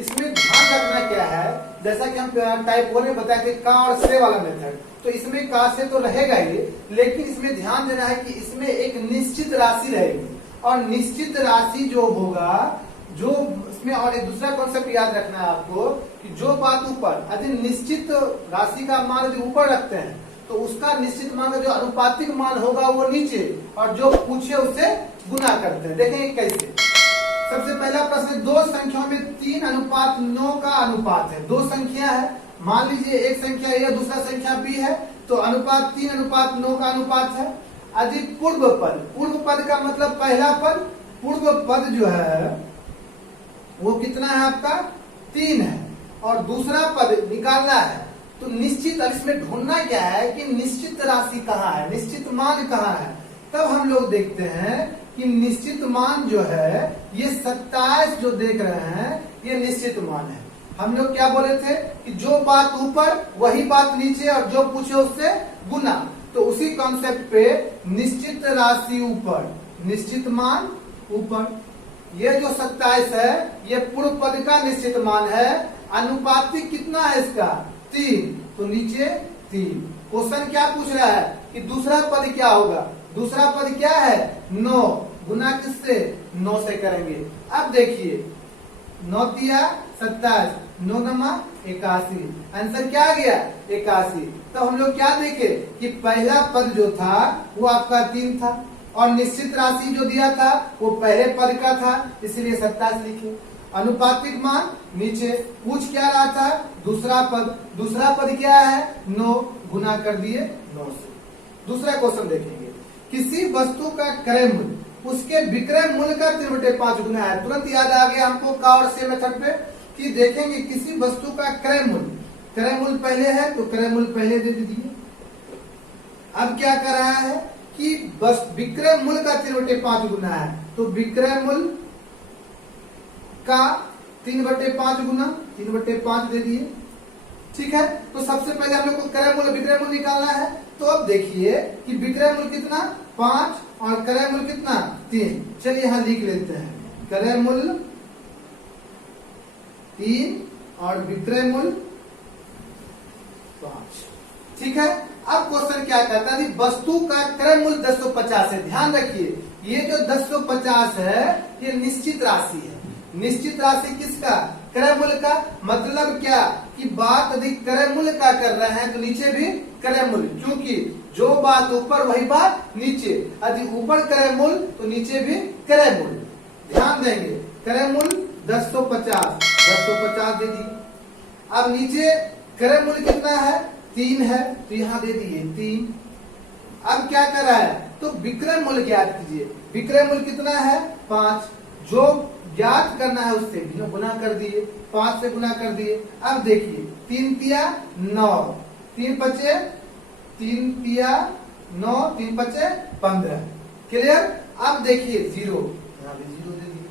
इसमें ध्यान रखना क्या है, जैसा कि हम टाइप 1 में बताए थे का और से वाला मेथड, तो इसमें का से तो रहेगा ही, लेकिन इसमें ध्यान देना है कि इसमें एक निश्चित राशि रहेगी और निश्चित राशि जो होगा, जो इसमें और एक दूसरा कॉन्सेप्ट याद रखना है आपको कि जो बात ऊपर यदि निश्चित राशि का मान यदि ऊपर रखते हैं तो उसका निश्चित मान का जो अनुपातिक मान होगा वो नीचे, और जो पूछे उससे गुना करते हैं। देखेंगे कैसे। सबसे पहला प्रश्न, दो संख्याओं में 3:9 का अनुपात है। दो संख्या है, मान लीजिए एक संख्या ए दूसरा संख्या बी है, तो अनुपात 3:9 का अनुपात है। यदि पूर्व पद का मतलब पहला पद, पूर्व पद जो है वो कितना है आपका 3 है, और दूसरा पद निकालना है, तो निश्चित, अब इसमें ढूंढना क्या है कि निश्चित राशि कहाँ है, निश्चित मान कहाँ है। तब हम लोग देखते हैं कि निश्चित मान जो है ये 27 जो देख रहे हैं ये निश्चित मान है। हम लोग क्या बोले थे कि जो बात ऊपर वही बात नीचे और जो पूछे उससे गुना, तो उसी कॉन्सेप्ट पे निश्चित राशि ऊपर, निश्चित मान ऊपर। ये जो 27 है ये पूर्व पद का निश्चित मान है। अनुपातिक कितना है इसका 3, तो नीचे 3। क्वेश्चन क्या पूछ रहा है कि दूसरा पद क्या होगा, दूसरा पद क्या है 9, गुना किससे 9 से करेंगे। अब देखिए 9 तिया 27, 9 नमा 81, आंसर क्या आ गया 81। तो हम लोग क्या देखे कि पहला पद जो था वो आपका 3 था और निश्चित राशि जो दिया था वो पहले पद का था, इसलिए 27 लिखे। अनुपातिक मान नीचे, पूछ क्या रहा था दूसरा पद, दूसरा पद क्या है 9, गुना कर दिए 9 से। दूसरा क्वेश्चन देखेंगे, किसी वस्तु का क्रय मूल्य उसके विक्रय मूल्य का 3/5 गुना है। तुरंत याद आ गया हमको का और से मेथड पे कि देखेंगे किसी वस्तु का क्रय मूल्य, क्रय मूल्य पहले है तो क्रय मूल्य पहले दे दीजिए। अब क्या कर रहा है कि बस विक्रय मूल्य का 3/5 गुना है, तो विक्रय मूल्य का 3/5 गुना 3/5 दे दिए। ठीक है, तो सबसे पहले हम लोग को क्रय मूल्य विक्रय मूल्य निकालना है। तो अब देखिए कि विक्रय मूल्य कितना 5 और क्रय मूल्य कितना 3। चलिए यहां लिख लेते हैं, क्रय मूल्य 3 और विक्रय मूल्य 5। ठीक है, अब क्वेश्चन क्या कहता है, वस्तु का क्रय मूल्य 1050 है। ध्यान रखिए ये जो 1050 है ये निश्चित राशि है। निश्चित राशि किसका, क्रय मूल्य का। मतलब क्या कि बात अधिक क्रय मूल्य का कर रहे हैं तो नीचे भी क्रय मूल्य, क्योंकि जो बात ऊपर वही बात नीचे, यदि ऊपर क्रय मूल्य तो नीचे भी क्रय मूल्य। ध्यान देंगे, क्रय मूल्य 1050 दे दिए। अब नीचे क्रय मूल्य कितना है 3 है, तो यहाँ दे दिए 3। अब क्या कर रहा है, तो विक्रय मूल्य ज्ञात कीजिए। विक्रय मूल्य कितना है 5, जो ज्ञात करना है उससे गुना कर दिए, 5 से गुना कर दिए। अब देखिए 3 तिया 9, 3 पचे 3 तिया 9, 3 पचे 15। क्लियर। अब देखिए 0, यहाँ भी 0 दे दिए,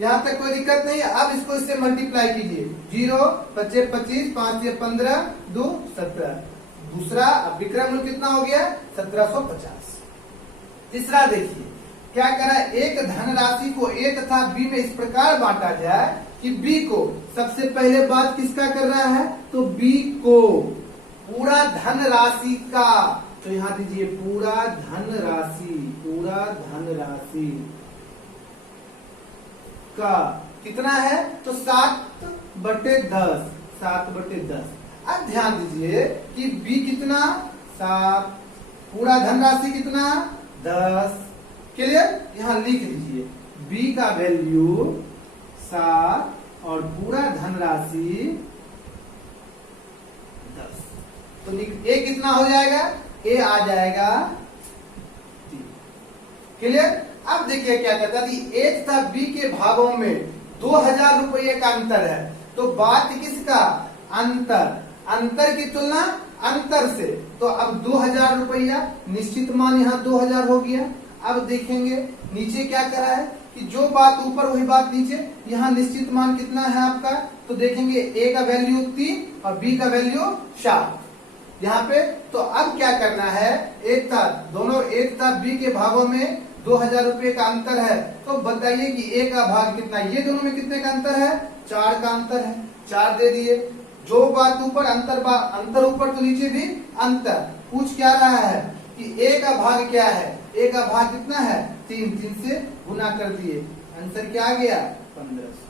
यहाँ तक कोई दिक्कत नहीं है। अब इसको इससे मल्टीप्लाई कीजिए, 0 पचे 25, 5 से 15, 2 17। दूसरा विक्रय मूल्य कितना हो गया 1750। तीसरा देखिए क्या करा, एक धनराशि को ए तथा बी में इस प्रकार बांटा जाए कि बी को, सबसे पहले बात किसका कर रहा है, तो बी को पूरा धनराशि का, तो यहां दीजिए पूरा धनराशि का कितना है, तो 7/10, 7/10। अब ध्यान दीजिए कि बी कितना 7, पूरा धनराशि कितना 10। क्लियर, यहां लिख लीजिए b का वैल्यू 7 और पूरा धनराशि 10। तो a कितना हो जाएगा, a आ जाएगा 3। क्लियर। अब देखिए क्या कहता है, a तथा b के भागों में 2000 रुपये का अंतर है, तो बात किसका अंतर की तुलना अंतर से, तो अब 2000 रुपया निश्चित मान यहाँ 2000 हो गया। अब देखेंगे नीचे क्या करा है कि जो बात ऊपर वही बात नीचे, यहाँ निश्चित मान कितना है आपका, तो देखेंगे a का वैल्यू 3 और b का वैल्यू 7 यहाँ पे। तो अब क्या करना है, दोनों a तथा b के भागों में 2000 रुपये का अंतर है। तो बताइए कि ए का भाग कितना, ये दोनों में कितने का अंतर है, 4 का अंतर है, 4 दे दिए। जो बात ऊपर अंतर ऊपर तो नीचे भी अंतर। पूछ क्या रहा है कि ए का भाग क्या है, ए का भाग कितना है 3, 3 से गुना कर दिए, आंसर क्या आ गया 1500।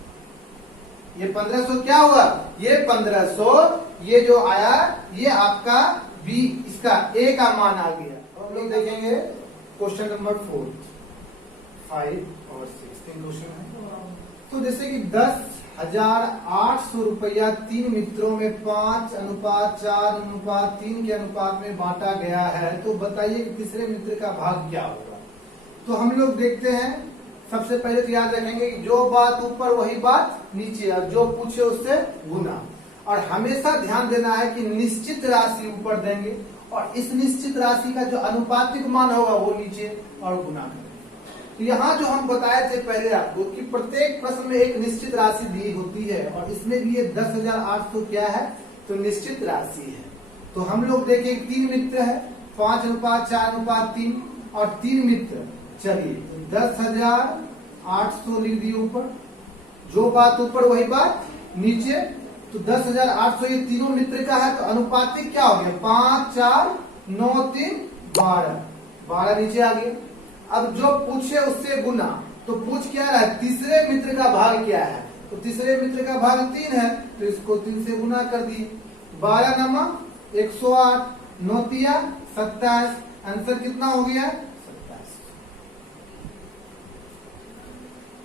ये 1500 क्या हुआ, ये 1500 ये जो आया ये आपका बी, इसका ए का मान आ गया। अब हम लोग देखेंगे क्वेश्चन नंबर 4, 5 और 6 तीन क्वेश्चन है। तो जैसे कि 10,800 रुपया 3 मित्रों में 5:4:3 के अनुपात में बांटा गया है। तो बताइए कि तीसरे मित्र का भाग क्या होगा। तो हम लोग देखते हैं, सबसे पहले तो याद रखेंगे कि जो बात ऊपर वही बात नीचे, और जो पूछे उससे गुना। और हमेशा ध्यान देना है कि निश्चित राशि ऊपर देंगे और इस निश्चित राशि का जो अनुपातिक मान होगा वो नीचे और गुना करेंगे। तो यहाँ जो हम बताए थे पहले आपको कि प्रत्येक प्रश्न में एक निश्चित राशि दी होती है और इसमें भी ये 10,800 क्या है तो निश्चित राशि है। तो हम लोग देखें 3 मित्र है, 5:4:3 और 3 मित्र। चलिए 10,800 लिख दिए ऊपर, जो बात ऊपर वही बात नीचे। तो 10,800 ये तीनों मित्र का है, तो अनुपातिक क्या हो गया 5, 4, 9, 3, 12, 12 नीचे आ गए। अब जो पूछे उससे गुना, तो पूछ क्या रहा है तीसरे मित्र का भाग क्या है, तो तीसरे मित्र का भाग 3 है, तो इसको 3 से गुना कर दिए। 12 नमक 108, 9 तिया 27, आंसर कितना हो गया 27।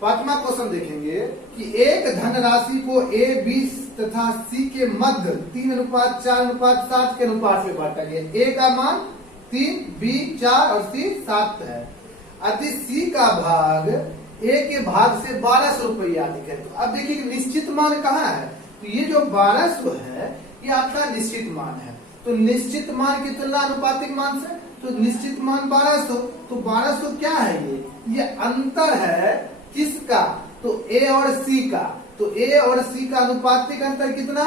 पांचवा क्वेश्चन देखेंगे कि एक धनराशि को ए, बी तथा सी के मध्य 3:4:7 के अनुपात में बांटा गया। ए का मान 3, बी 4 और सी 7 है। अति सी का भाग ए के भाग से 1200 रुपया अधिक है। तो अब देखिए निश्चित मान कहाँ है, तो ये जो 1200 है ये आपका निश्चित मान है। तो निश्चित मान की तुलना अनुपातिक मान से, तो निश्चित मान 1200, तो 1200 क्या है ये अंतर है किसका, तो ए और सी का। तो ए और सी का अनुपातिक अंतर कितना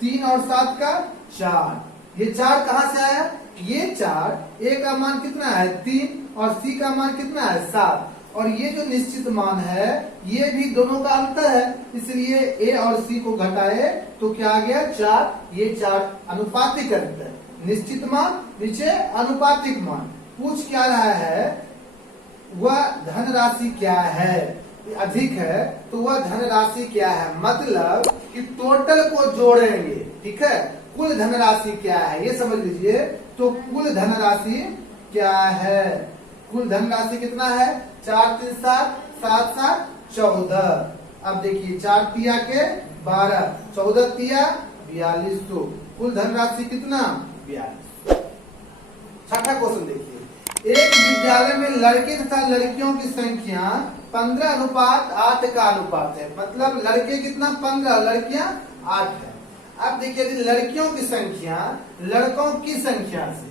3 और 7 का 4। ये 4 कहां से आया, ये 4 ए का मान कितना है 3 और सी का मान कितना है 7। और ये जो निश्चित मान है ये भी दोनों का अंतर है, इसलिए ए और सी को घटाए तो क्या आ गया 4। ये 4 अनुपातिक अंतर, निश्चित मान नीचे अनुपातिक मान। पूछ क्या रहा है वह धनराशि क्या है, अधिक है तो वह धनराशि क्या है, मतलब कि टोटल को जोड़ेंगे, ठीक है। कुल धनराशि क्या है ये समझ लीजिए। तो कुल धनराशि क्या है, कुल धनराशि कितना है 4 3 7 7 7 14। अब देखिए 4 तिया के 12, 14 तिया 4200, कुल धनराशि कितना 42। छठा क्वेश्चन देखिए, एक विद्यालय में लड़के तथा लड़कियों की संख्या 15:8 का अनुपात है, मतलब लड़के कितना 15, लड़कियां 8 है। अब देखिए यदि लड़कियों की संख्या लड़कों की संख्या से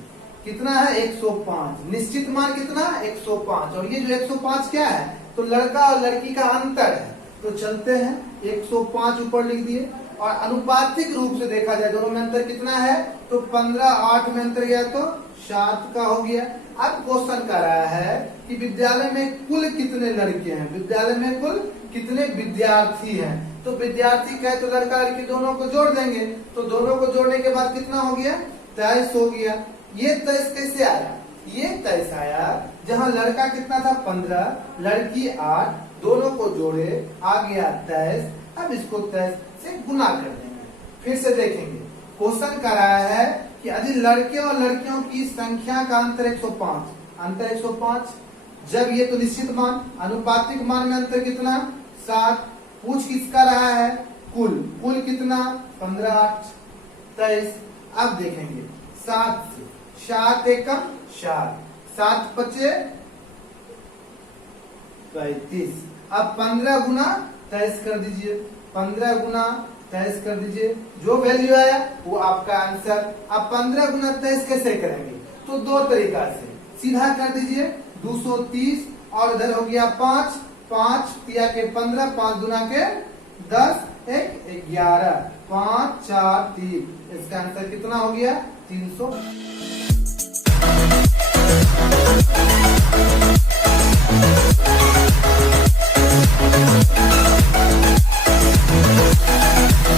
कितना है 105, निश्चित मान कितना 105, और ये जो 105 क्या है तो लड़का और लड़की का अंतर है। तो चलते हैं 105 ऊपर लिख दिए, और अनुपातिक रूप से देखा जाए दोनों में अंतर कितना है तो 15:8 में अंतर गया तो 7 का हो गया। अब क्वेश्चन कर रहा है कि विद्यालय में कुल कितने लड़के हैं, विद्यालय में कुल कितने विद्यार्थी हैं। तो विद्यार्थी कहे तो लड़का लड़की दोनों को जोड़ देंगे, तो दोनों को जोड़ने के बाद कितना हो गया 23 हो गया। ये 23 कैसे आया, ये 23 आया जहां लड़का कितना था 15, लड़की 8, दोनों को जोड़े आ गया 23। अब इसको 23 से गुना कर देंगे। फिर से देखेंगे क्वेश्चन कर रहा है कि यदि लड़के और लड़कियों की संख्या का अंतर 105, अंतर 105, जब ये तो निश्चित मान, अनुपातिक मान में अंतर कितना 7। पूछ किसका रहा है कुल, कुल कितना 15:8 23। अब देखेंगे 7 से 7 एकम 7, 7 पचे 35। अब 15 गुना 23 कर दीजिए, 15 गुना 23 कर दीजिए, जो वैल्यू आया वो आपका आंसर। अब 15 गुना 23 कैसे करेंगे, तो दो तरीका से, सीधा कर दीजिए 230 और इधर हो गया 5, 5 तिया के 15, 5 दुना के 10, 1 11, 5 4 3, इसका आंसर कितना हो गया 300।